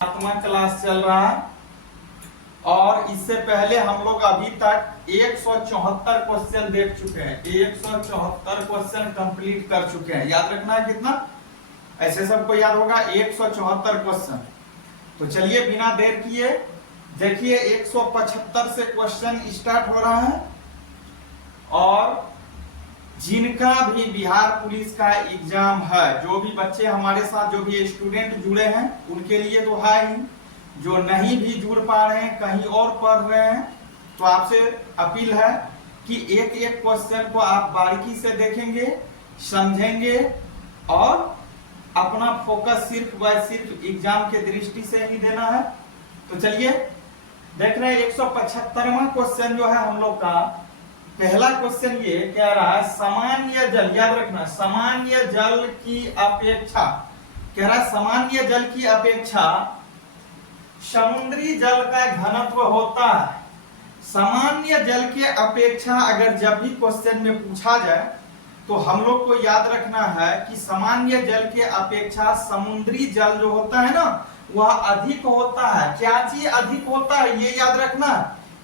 सातवां क्लास चल रहा है और इससे पहले हम लोग अभी तक 174 क्वेश्चन देख चुके हैं। 174 क्वेश्चन कंप्लीट कर चुके हैं। याद रखना है कितना, ऐसे सबको याद होगा 174 क्वेश्चन। तो चलिए बिना देर किए देखिए 175 से क्वेश्चन स्टार्ट हो रहा है और जिनका भी बिहार पुलिस का एग्जाम है, जो भी बच्चे हमारे साथ, जो भी स्टूडेंट जुड़े हैं उनके लिए तो है ही, जो नहीं भी जुड़ पा रहे हैं, कहीं और पढ़ रहे हैं, तो आपसे अपील है कि एक एक क्वेश्चन को आप बारीकी से देखेंगे, समझेंगे और अपना फोकस सिर्फ व सिर्फ एग्जाम के दृष्टि से ही देना है। तो चलिए देख रहे हैं 175वां क्वेश्चन जो है हम लोग का। पहला क्वेश्चन ये कह रहा है सामान्य जल, याद रखना, सामान्य जल की अपेक्षा, कह रहा है सामान्य जल की अपेक्षा समुद्री जल का घनत्व होता है। सामान्य जल के अपेक्षा अगर जब भी क्वेश्चन में पूछा जाए तो हम लोग को याद रखना है कि सामान्य जल के अपेक्षा समुद्री जल जो होता है ना वह अधिक होता है। क्या चीज अधिक होता है ये याद रखना,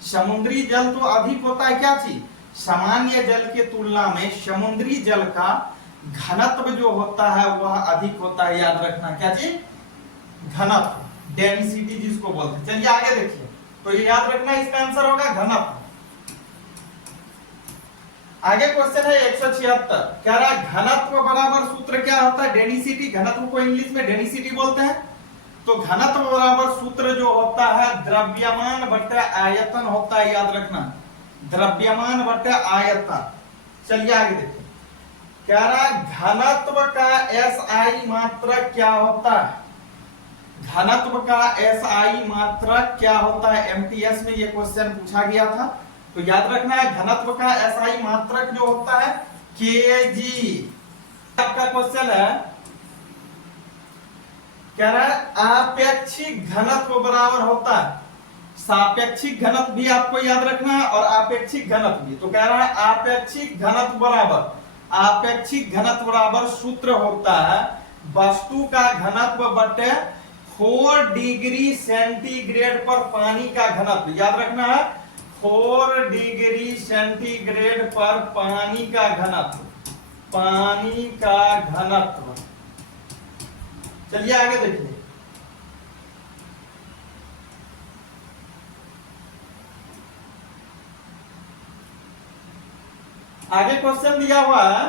समुद्री जल तो अधिक होता है। क्या चीज? सामान्य जल के तुलना में समुद्री जल का घनत्व जो होता है वह अधिक होता है। याद रखना क्या चीज? घनत्व, डेंसिटी जिसको बोलते हैं। चलिए आगे देखिए, तो ये याद रखना इसका आंसर होगा घनत्व। आगे क्वेश्चन है 176, कह रहा है घनत्व बराबर सूत्र क्या होता है? डेंसिटी। घनत्व को इंग्लिश में डेंसिटी बोलते हैं। तो घनत्व बराबर सूत्र जो होता है द्रव्यमान बटा आयतन होता है। याद रखना, द्रव्यमान बटा आयतन। चलिए आगे देखिए, कह रहा है घनत्व का एसआई मात्रक क्या होता है? घनत्व का एसआई मात्रक क्या होता है? एमटीएस में ये क्वेश्चन पूछा गया था। तो याद रखना है घनत्व का एसआई मात्रक जो होता है केजी। आपका क्वेश्चन है, कह रहा है आपेक्षिक घनत्व बराबर होता है। सापेक्षिक घनत्व भी आपको याद रखना है और आपेक्षिक घनत्व भी। तो कह रहा है आपेक्षिक घनत्व बराबर, आपेक्षिक घनत्व बराबर सूत्र होता है वस्तु का घनत्व बटे 4 डिग्री सेंटीग्रेड पर पानी का घनत्व। याद रखना है 4 डिग्री सेंटीग्रेड पर पानी का घनत्व, पानी का घनत्व। चलिए आगे देखिए, आगे क्वेश्चन दिया हुआ है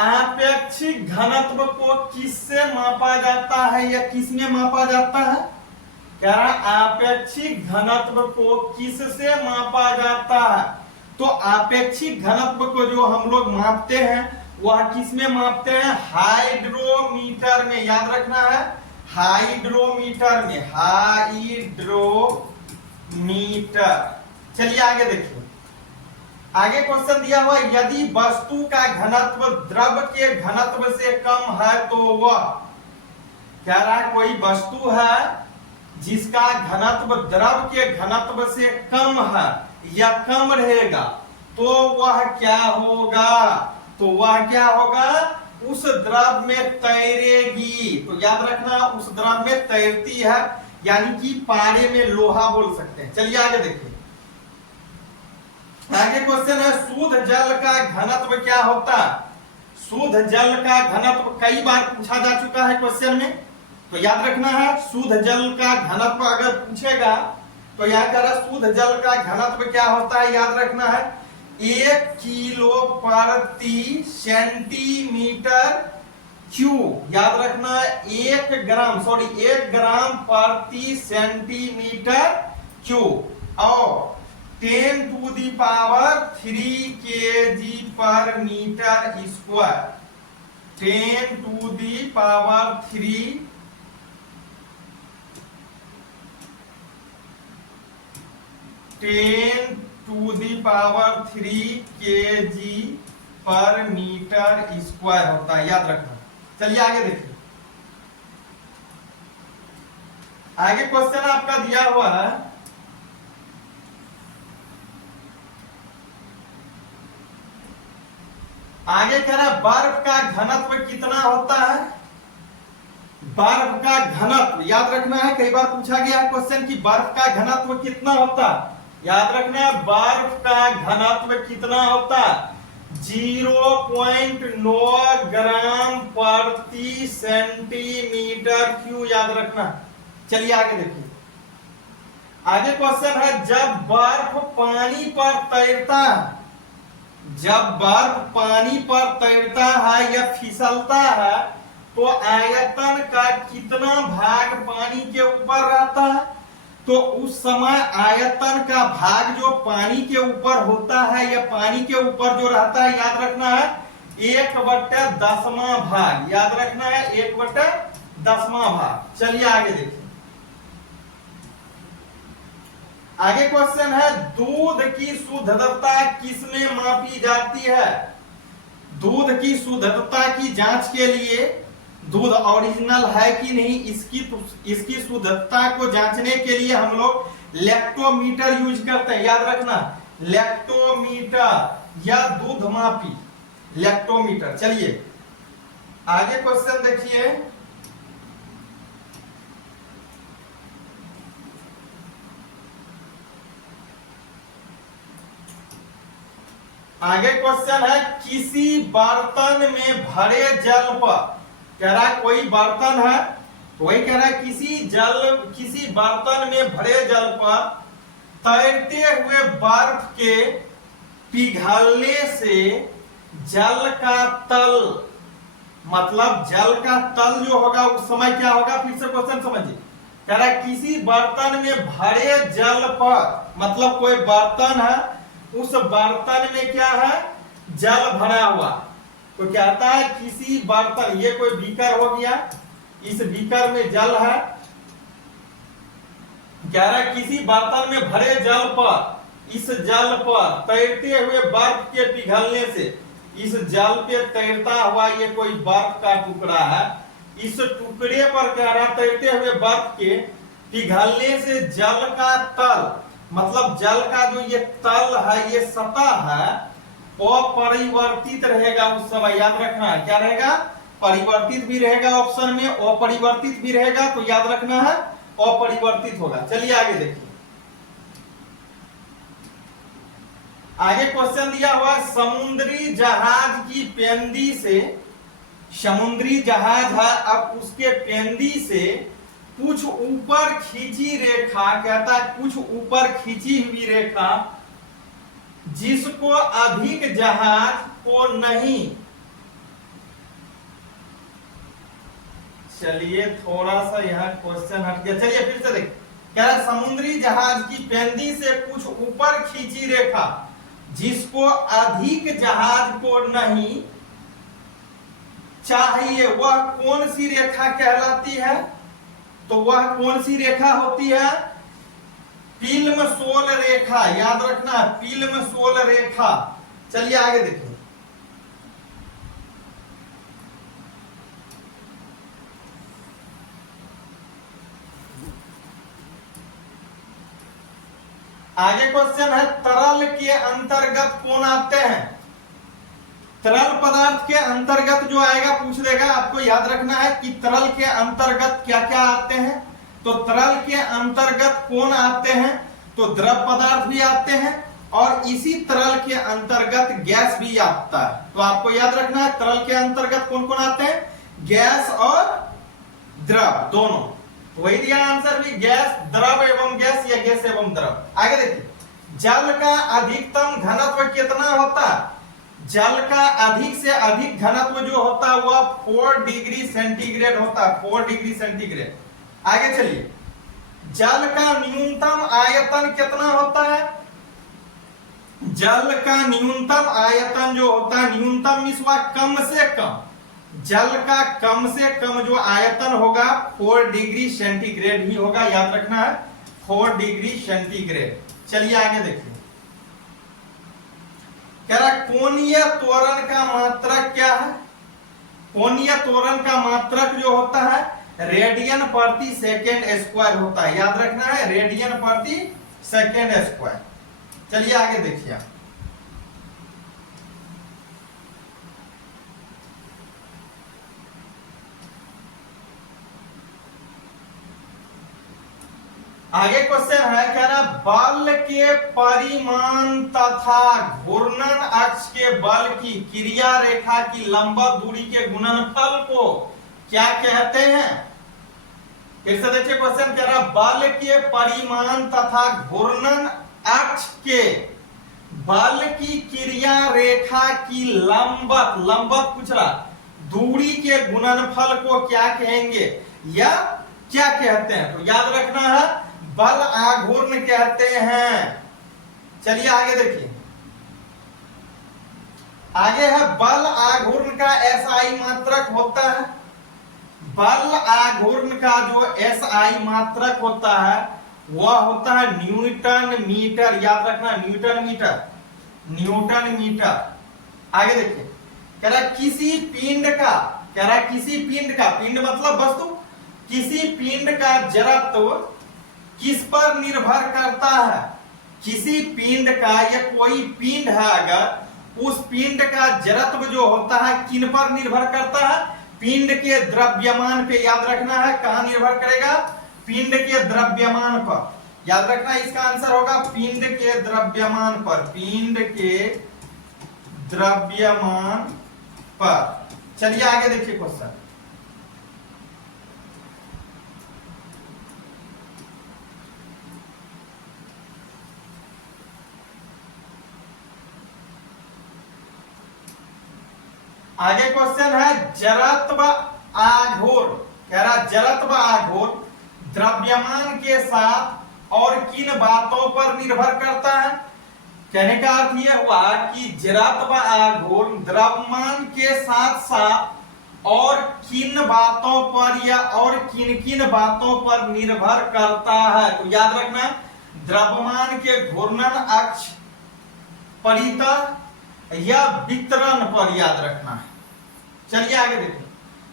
आपेक्षिक घनत्व को किससे मापा जाता है या किसमें मापा जाता है? कह रहा है आपेक्षिक घनत्व को किससे मापा जाता है? तो आपेक्षिक घनत्व को जो हम लोग मापते हैं वह किसमें मापते हैं? हाइड्रोमीटर में। याद रखना है हाइड्रोमीटर में, हाइड्रोमीटर। चलिए आगे देखिए, आगे क्वेश्चन दिया हुआ यदि वस्तु का घनत्व द्रव के घनत्व से कम है तो वह, कह रहा है कोई वस्तु है जिसका घनत्व द्रव के घनत्व से कम है या कम रहेगा तो वह क्या होगा? तो वह क्या होगा? उस द्रव में तैरेगी। तो याद रखना उस द्रव में तैरती है, यानी कि पारे में लोहा बोल सकते हैं। चलिए आगे देखिए, आगे क्वेश्चन है शुद्ध जल का घनत्व क्या होता है? शुद्ध जल का घनत्व कई बार पूछा जा चुका है क्वेश्चन में। तो याद रखना है शुद्ध जल का घनत्व अगर पूछेगा तो याद करा शुद्ध जल का घनत्व क्या होता है? याद रखना है 1 किलो प्रति सेंटीमीटर क्यूब। याद रखना है 1 ग्राम प्रति सेंटीमीटर क्यूब और 10 to the power 3 kg पर metre square. 10 to the power 3 10 to the power 3 kg पर मीटर स्क्वायर होता है। याद रखना। चलिए आगे देखिए, आगे क्वेश्चन आपका दिया हुआ है आगे कह रहा है बर्फ का घनत्व कितना होता है? बर्फ का घनत्व याद रखना है, कई बार पूछा गया है क्वेश्चन कि बर्फ का घनत्व कितना होता है। याद रखना है बर्फ का घनत्व कितना होता है, 0.9 ग्राम प्रति सेंटीमीटर क्यूब, याद रखना। चलिए आगे देखिए, आगे क्वेश्चन है जब बर्फ पानी पर तैरता है, जब बर्फ पानी पर तैरता है या फिसलता है तो आयतन का कितना भाग पानी के ऊपर रहता है। तो उस समय आयतन का भाग जो पानी के ऊपर होता है या पानी के ऊपर जो रहता है, याद रखना है 1/10वां भाग, याद रखना है 1/10वां भाग। चलिए आगे देखिए, आगे क्वेश्चन है दूध की शुद्धता किसमें मापी जाती है। दूध की शुद्धता की जांच के लिए दूध ओरिजिनल है कि नहीं, इसकी शुद्धता को जांचने के लिए हम लोग लैक्टोमीटर यूज करते हैं, याद रखना लैक्टोमीटर या दूध मापी लैक्टोमीटर। चलिए आगे क्वेश्चन देखिए, आगे क्वेश्चन है किसी बर्तन में भरे जल पर, कह रहा है कोई बर्तन है, वही कह रहा है किसी बर्तन में भरे जल पर तैरते हुए बर्फ के पिघलने से जल का तल, मतलब जल का तल जो होगा उस समय क्या होगा, फिर से क्वेश्चन समझिए। कह रहा है किसी बर्तन में भरे जल पर, मतलब कोई बर्तन है, उस बर्तन में क्या है, जल भरा हुआ। तो कहता है किसी बर्तन, ये कोई बीकर हो गया, इस बीकर में जल है, कह रहा है किसी बर्तन में भरे जल पर, इस जल पर तैरते हुए बर्फ के पिघलने से, इस जल पे तैरता हुआ ये कोई बर्फ का टुकड़ा है, इस टुकड़े पर कह रहा तैरते हुए बर्फ के पिघलने से जल का तल, मतलब जल का जो ये तल है, ये सतह है, अपरिवर्तित रहेगा उस समय, याद रखना है क्या रहेगा, परिवर्तित भी रहेगा ऑप्शन में, अपरिवर्तित भी रहेगा, तो याद रखना है अपरिवर्तित होगा। चलिए आगे देखिए, आगे क्वेश्चन दिया हुआ समुद्री जहाज की पेंदी से, समुद्री जहाज है, अब उसके पेंदी से कुछ ऊपर खींची रेखा, कहता है कुछ ऊपर खींची हुई रेखा जिसको अधिक जहाज को नहीं, चलिए थोड़ा सा यहाँ क्वेश्चन हट गया, चलिए फिर से देख, कह रहा समुद्री जहाज की पेंदी से कुछ ऊपर खींची रेखा जिसको अधिक जहाज को नहीं चाहिए, वह कौन सी रेखा कहलाती है। तो वह कौन सी रेखा होती है, फिल्म सोल रेखा, याद रखना फिल्म सोल रेखा। चलिए आगे देखिए, आगे क्वेश्चन है तरल के अंतर्गत कौन आते हैं। तरल पदार्थ के अंतर्गत जो आएगा पूछ देगा, आपको याद रखना है कि तरल के अंतर्गत क्या क्या आते हैं। तो तरल के अंतर्गत कौन आते हैं, तो द्रव पदार्थ भी आते हैं और इसी तरल के अंतर्गत गैस भी आता है। तो आपको याद रखना है तरल के अंतर्गत कौन कौन आते हैं, गैस और द्रव दोनों। वही दिया आंसर भी, गैस, द्रव एवं गैस या गैस एवं द्रव। आगे देखिए, जल का अधिकतम घनत्व कितना होता है। जल का अधिक से अधिक घनत्व जो होता है वह 4 डिग्री सेंटीग्रेड होता है, 4 डिग्री सेंटीग्रेड। आगे चलिए, जल का न्यूनतम आयतन कितना होता है। जल का न्यूनतम आयतन जो होता है, न्यूनतम मींस कम से कम, जल का कम से कम जो आयतन होगा 4 डिग्री सेंटीग्रेड ही होगा, याद रखना है 4 डिग्री सेंटीग्रेड। चलिए आगे देखिए, कह रहा कोणीय त्वरण का मात्रक क्या है। कोणीय त्वरण का मात्रक जो होता है रेडियन प्रति सेकेंड स्क्वायर होता है, याद रखना है रेडियन प्रति सेकेंड स्क्वायर। चलिए आगे देखिए, आगे क्वेश्चन है, कह रहा बल के परिमाण तथा घूर्णन अक्ष के बल की क्रिया रेखा की लंबवत दूरी के गुणनफल को क्या कहते हैं? फिर से देखिए क्वेश्चन, कह रहा बल के परिमाण तथा घूर्णन अक्ष के बल की क्रिया रेखा की लंबवत पूछ रहा दूरी के गुणनफल को क्या कहेंगे या क्या कहते हैं? तो याद रखना है बल आघूर्ण कहते हैं। चलिए आगे देखिए, आगे है बल आघूर्ण का एसआई मात्रक होता है। बल आघूर्ण का जो एसआई मात्रक होता है वह होता है न्यूटन मीटर। याद रखना न्यूटन मीटर, न्यूटन मीटर। आगे देखिए, कह रहा किसी पिंड का, कह रहा किसी पिंड का, पिंड मतलब वस्तु, किसी पिंड का जड़त्व किस पर निर्भर करता है? किसी पिंड का या कोई पिंड है अगर, उस पिंड का जड़त्व जो होता है किन पर निर्भर करता है? पिंड के द्रव्यमान पे। याद रखना है कहां निर्भर करेगा? पिंड के द्रव्यमान पर। याद रखना इसका आंसर होगा पिंड के द्रव्यमान पर, पिंड के द्रव्यमान पर। चलिए आगे देखिए क्वेश्चन, आगे क्वेश्चन है जड़त्व आघूर्ण। कह रहा जड़त्व आघूर्ण द्रव्यमान के साथ और किन बातों पर निर्भर करता है? कहने का अर्थ यह हुआ कि जड़त्व आघूर्ण द्रव्यमान के साथ साथ और किन बातों पर या और किन किन बातों पर निर्भर करता है। तो याद रखना द्रव्यमान के घूर्णन अक्ष, परितः या वितरण पर याद रखना है। चलिए आगे देखिए,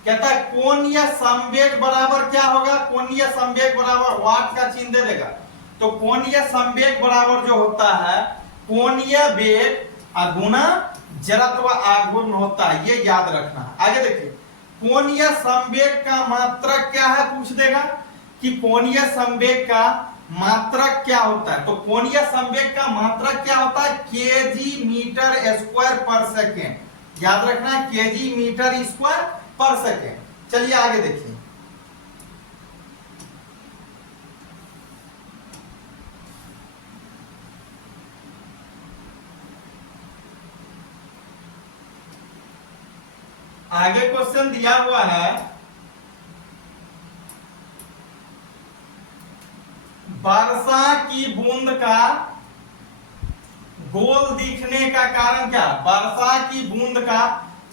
कहता है कोणीय संवेग बराबर क्या होगा? कोणीय संवेग बराबर वाट का चिन्ह दे देगा। तो कोणीय संवेग बराबर जो होता है कोणीय वेग गुना जड़त्व आघूर्ण होता है, ये याद रखना है। आगे देखिए, कोणीय संवेग का मात्रक क्या है पूछ देगा कि कोणीय संवेग का मात्रक क्या होता है। तो कोणीय संवेग का मात्रक क्या होता है? केजी मीटर स्क्वायर पर सेकेंड। याद रखना है केजी मीटर स्क्वायर पर सेकेंड। चलिए आगे देखिए, आगे क्वेश्चन दिया हुआ है वर्षा की बूंद का गोल दिखने का कारण क्या? वर्षा की बूंद का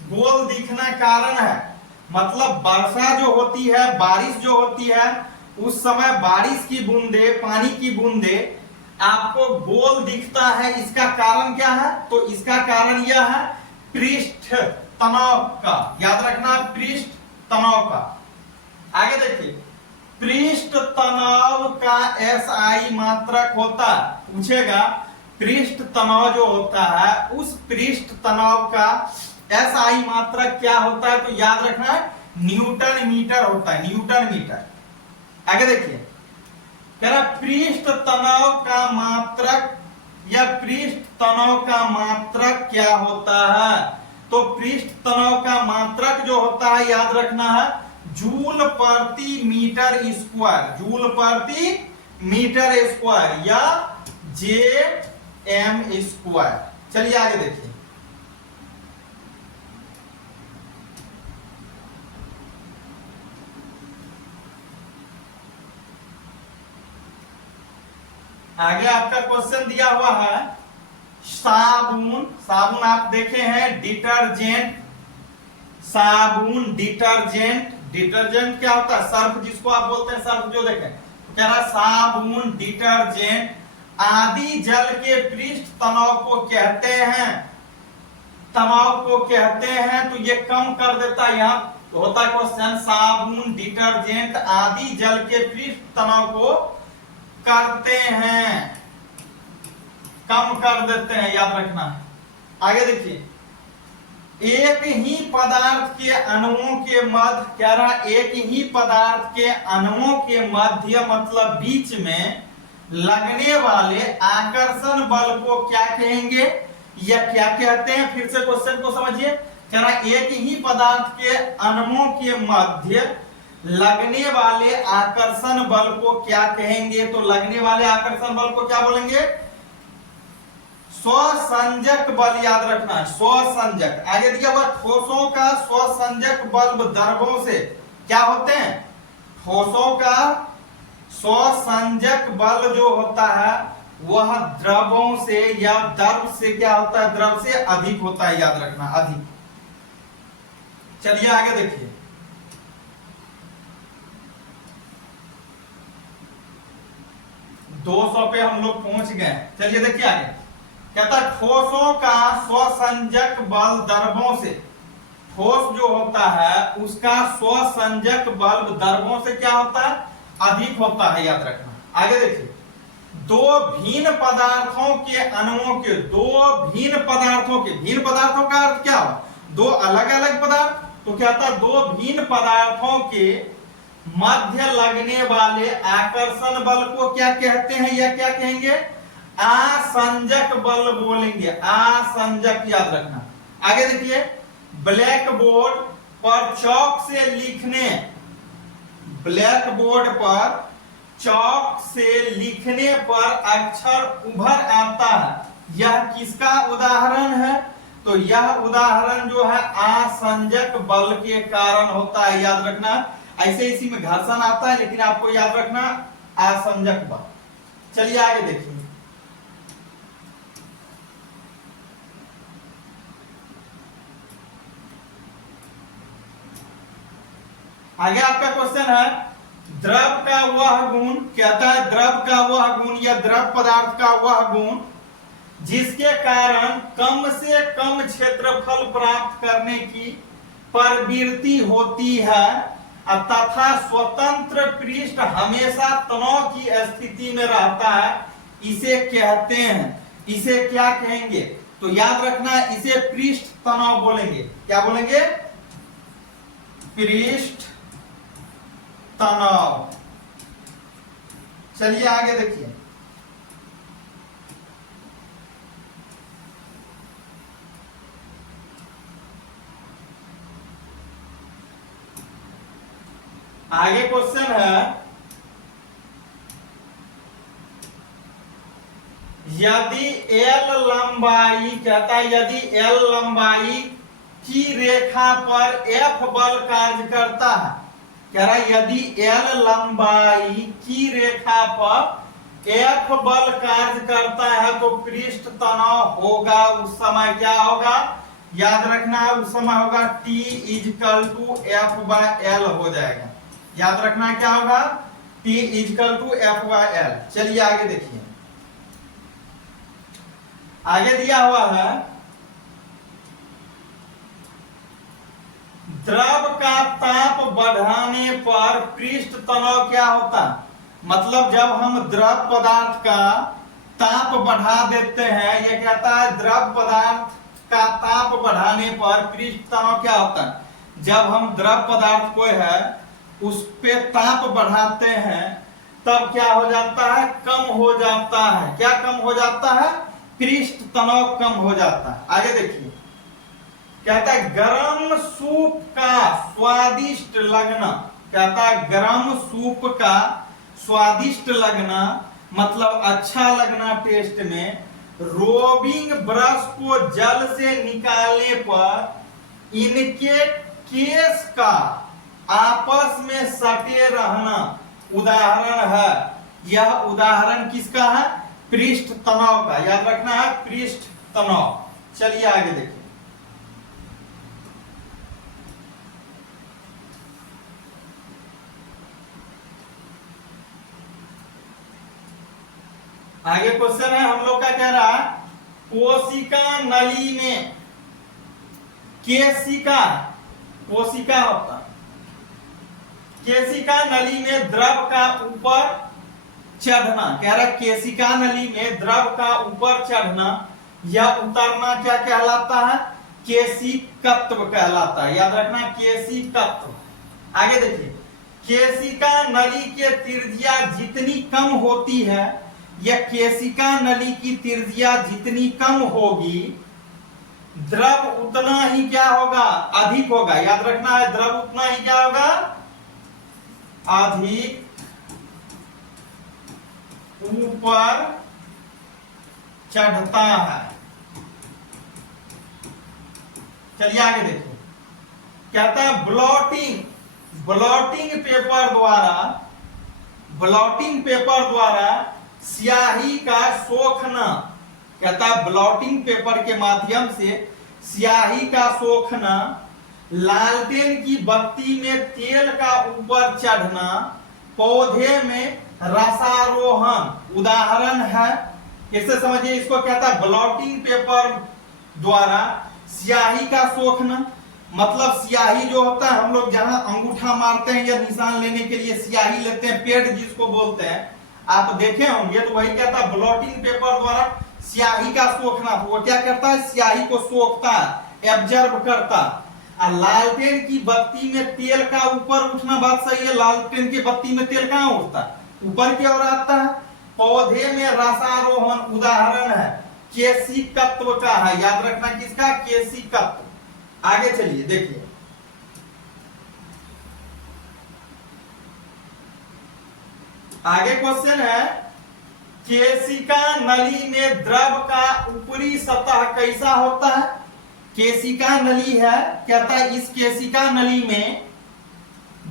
गोल दिखना कारण है, मतलब वर्षा जो होती है, बारिश जो होती है, उस समय बारिश की बूंदे, पानी की बूंदे आपको गोल दिखता है। इसका कारण क्या है? तो इसका कारण यह है पृष्ठ तनाव का। याद रखना पृष्ठ तनाव का। आगे देखिए, पृष्ठ तनाव का एसआई मात्रक होता है, पूछेगा पृष्ठ तनाव जो होता है उस पृष्ठ तनाव का एसआई मात्रक क्या होता है? तो याद रखना न्यूटन मीटर होता है, न्यूटन मीटर। आगे देखिए, कह रहा पृष्ठ तनाव का मात्रक या पृष्ठ तनाव का मात्रक क्या होता है? तो पृष्ठ तनाव का मात्रक जो होता है याद रखना है जूल प्रति मीटर स्क्वायर, जूल प्रति मीटर स्क्वायर या जे एम स्क्वायर। चलिए आगे देखिए, आगे आपका क्वेश्चन दिया हुआ है साबुन। साबुन आप देखे हैं डिटर्जेंट, साबुन डिटर्जेंट। डिटर्जेंट क्या होता है? सर्फ, जिसको आप बोलते हैं सर्फ, जो देखें। तो कह रहा साबुन डिटर्जेंट आदि जल के पृष्ठ तनाव को कहते हैं, तनाव को कहते हैं। तो ये कम कर देता है, यहाँ होता क्वेश्चन साबुन डिटर्जेंट आदि जल के पृष्ठ तनाव को करते हैं, कम कर देते हैं, याद रखना। आगे देखिए, एक ही पदार्थ के अणुओं के मध्य, क्या रहा, एक ही पदार्थ के अणुओं के मध्य मतलब बीच में लगने वाले आकर्षण बल को क्या कहेंगे या क्या कहते हैं? फिर से क्वेश्चन को समझिए। कह रहा एक ही पदार्थ के अणुओं के मध्य लगने वाले आकर्षण बल को क्या कहेंगे? तो लगने वाले आकर्षण बल को क्या बोलेंगे? स्वसंजक बल, याद रखना है, स्वसंजक। आगे दिया हुआ ठोसों का स्वसंजक बल द्रवों से क्या होते हैं? ठोसों का स्वसंजक बल जो होता है वह द्रवों से या द्रव से क्या होता है? द्रव से अधिक होता है, याद रखना, अधिक। चलिए आगे देखिए। दो 200 पे हम लोग पहुंच गए। चलिए देखिए आगे। कहता है ठोसों का स्वसंजक बल द्रवों से, ठोस जो होता है उसका स्वसंजक बल द्रवों से क्या होता है? अधिक होता है, याद रखना। आगे देखिए। दो भिन्न पदार्थों के अणुओं के, दो भिन्न पदार्थों के, भिन्न पदार्थों का अर्थ क्या हो? दो अलग अलग पदार्थ। तो क्या था? दो भिन्न पदार्थों के मध्य लगने वाले आकर्षण बल को क्या कहते हैं या क्या कहेंगे? आसंजक बल बोलेंगे, आसंजक, याद रखना। आगे देखिए। ब्लैक बोर्ड पर चौक से लिखने, ब्लैक बोर्ड पर चौक से लिखने पर अक्षर उभर आता है, यह किसका उदाहरण है? तो यह उदाहरण जो है आसंजक बल के कारण होता है, याद रखना। ऐसे इसी में घर्षण आता है, लेकिन आपको याद रखना आसंजक बल। चलिए आगे देखिए। आगे आपका क्वेश्चन है द्रव का वह गुण, कहता है द्रव का वह गुण या द्रव पदार्थ का वह गुण जिसके कारण कम से कम क्षेत्रफल प्राप्त करने की प्रवृत्ति होती है तथा स्वतंत्र पृष्ठ हमेशा तनाव की स्थिति में रहता है, इसे कहते हैं, इसे क्या कहेंगे? तो याद रखना इसे पृष्ठ तनाव बोलेंगे। क्या बोलेंगे? पृष्ठ तनाव। चलिए आगे देखिए। आगे क्वेश्चन है यदि L लंबाई, कहता है यदि L लंबाई की रेखा पर F बल कार्य करता है, कह रहा है यदि L लंबाई की रेखा पर F बल कार्य करता है तो पृष्ठ तनाव होगा, उस समय क्या होगा? याद रखना उस समय होगा T = F/L हो जाएगा। याद रखना क्या होगा? T = F/L। चलिए आगे देखिए। आगे दिया हुआ है द्रव का ताप बढ़ाने पर पृष्ठ तनाव क्या होता? मतलब जब हम द्रव पदार्थ का ताप बढ़ा देते हैं, यह कहता है द्रव पदार्थ का ताप बढ़ाने पर पृष्ठ तनाव क्या होता है? जब हम द्रव पदार्थ को है उस पे ताप बढ़ाते हैं तब क्या हो जाता है? कम हो जाता है। क्या कम हो जाता है? पृष्ठ तनाव कम हो जाता है। आगे देखिए। कहता है गरम सूप का स्वादिष्ट लगना, कहता है गरम सूप का स्वादिष्ट लगना मतलब अच्छा लगना टेस्ट में, रोबिंग ब्रश को जल से निकालने पर इनके केस का आपस में सटे रहना उदाहरण है। यह उदाहरण किसका है? पृष्ठ तनाव का। याद रखना है पृष्ठ तनाव। चलिए आगे देखिए। आगे क्वेश्चन है हम लोग का, कह रहा है कोशिका नली में, केशिका, कोशिका होता, केशिका नली में द्रव का ऊपर चढ़ना, कह रहा केशिका नली में द्रव का ऊपर चढ़ना या उतरना क्या कहलाता है? केशिकत्व कहलाता है। याद रखना, केशिकत्व। आगे देखिए, केशिका नली के त्रिज्या जितनी कम होती है, या केशिका नली की त्रिज्या जितनी कम होगी, द्रव उतना ही क्या होगा, अधिक होगा। याद रखना है, द्रव उतना ही क्या होगा, अधिक ऊपर चढ़ता है। चलिए आगे देखिए, कहता है ब्लॉटिंग पेपर द्वारा स्याही का सोखना। कहता है ब्लॉटिंग पेपर के माध्यम से स्याही का सोखना, लालटेन की बत्ती में तेल का ऊपर चढ़ना, पौधे में रसारोहण उदाहरण है। इससे समझिए, इसको कहता है ब्लॉटिंग पेपर द्वारा स्याही का सोखना। मतलब स्याही जो होता है, हम लोग जहां अंगूठा मारते हैं या निशान लेने के लिए स्याही लेते हैं, पेड जिसको बोलते हैं, आप देखे होंगे, तो वही कहता है ब्लॉटिंग पेपर द्वारा स्याही का सोखना। तो वो क्या करता है, स्याही को सोखता है, एब्जॉर्ब करता। और लालटेन की बत्ती में तेल का ऊपर उठना, बात सही है, लालटेन की बत्ती में तेल कहां उठता है, ऊपर की ओर आता है। पौधे में रसारोहण उदाहरण है केशिकत्व का है। याद रखना किसका, केशिकत्व। आगे चलिए देखिए, आगे क्वेश्चन है, केशिका नली में द्रव का ऊपरी सतह कैसा होता है। केशिका नली है, कहता है इस केशिका नली में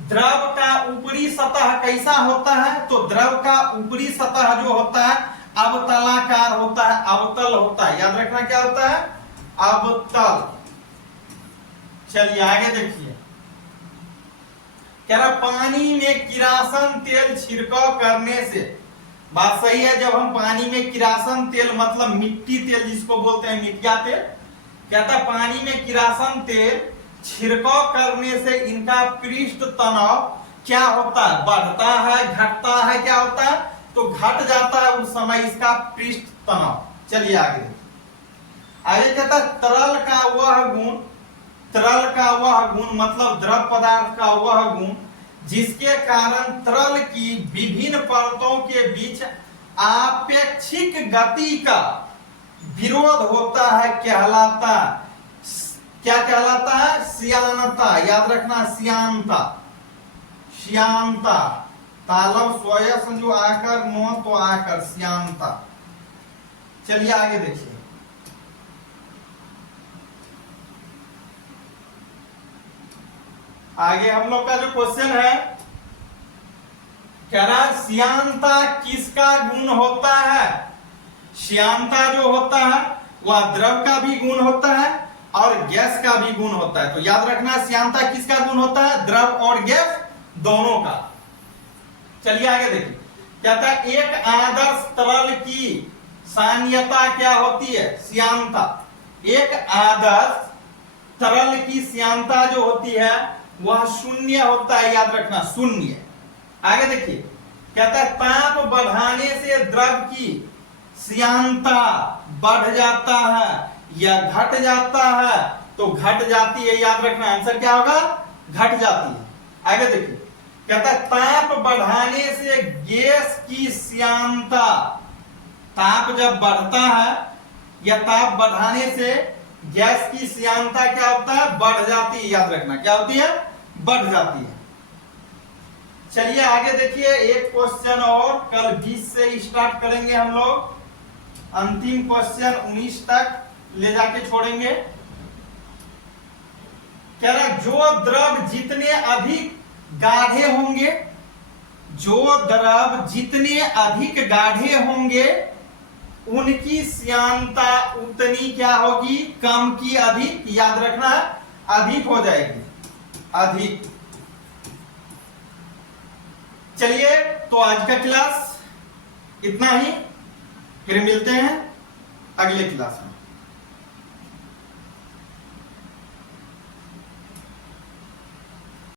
द्रव का ऊपरी सतह कैसा होता है। तो द्रव का ऊपरी सतह जो होता है अवतलाकार होता है, अवतल होता है। याद रखना क्या होता है, अवतल। चलिए आगे देखिए, कह रहा पानी में किरासन तेल छिड़काव करने से, बात सही है, जब हम पानी में किरासन तेल मतलब मिट्टी तेल जिसको बोलते हैं, मिट्टिया तेल, कहता पानी में किरासन तेल छिड़काव करने से इनका पृष्ठ तनाव क्या होता है, बढ़ता है, घटता है, क्या होता है, तो घट जाता है उस समय इसका पृष्ठ तनाव। चलिए आगे कहता तरल का वह गुण मतलब द्रव पदार्थ का वह गुण जिसके कारण तरल की विभिन्न परतों के बीच आपेक्षिक गति का विरोध होता है, कहलाता, क्या कहलाता है, श्यानता। याद रखना, श्यानता, श्यानता। तालव स्वयं संजो आकर नो तो आकर श्यानता। चलिए आगे देखिए, आगे हम लोग का जो क्वेश्चन है, कह रहा श्यानता किसका गुण होता है। श्यानता जो होता है वह द्रव का भी गुण होता है और गैस का भी गुण होता है। तो याद रखना, श्यानता किसका गुण होता है, द्रव और गैस दोनों का। चलिए आगे देखिए, कहता है एक आदर्श तरल की सान्यता क्या होती है, श्यानता। एक आदर्श तरल की श्यानता जो होती है वह शून्य होता है। याद रखना, शून्य। आगे देखिए, कहता है ताप बढ़ाने से द्रव की श्यानता बढ़ जाता है या घट जाता है, तो घट जाती है। याद रखना, आंसर क्या होगा, घट जाती है। आगे देखिए, कहता है ताप बढ़ाने से गैस की श्यानता, ताप जब बढ़ता है या ताप बढ़ाने से गैस की श्यानता क्या होता है, बढ़ जाती है। याद रखना, क्या होती है, बढ़ जाती है। चलिए आगे देखिए, एक क्वेश्चन और, कल 20 से स्टार्ट करेंगे हम लोग, अंतिम क्वेश्चन 19 तक ले जाके छोड़ेंगे। कह रहा जो द्रव जितने अधिक गाढ़े होंगे, जो द्रव जितने अधिक गाढ़े होंगे उनकी श्यानता उतनी क्या होगी, कम की अधिक। याद रखना, अधिक हो जाएगी, अधिक। चलिए, तो आज का क्लास इतना ही, फिर मिलते हैं अगले क्लास में।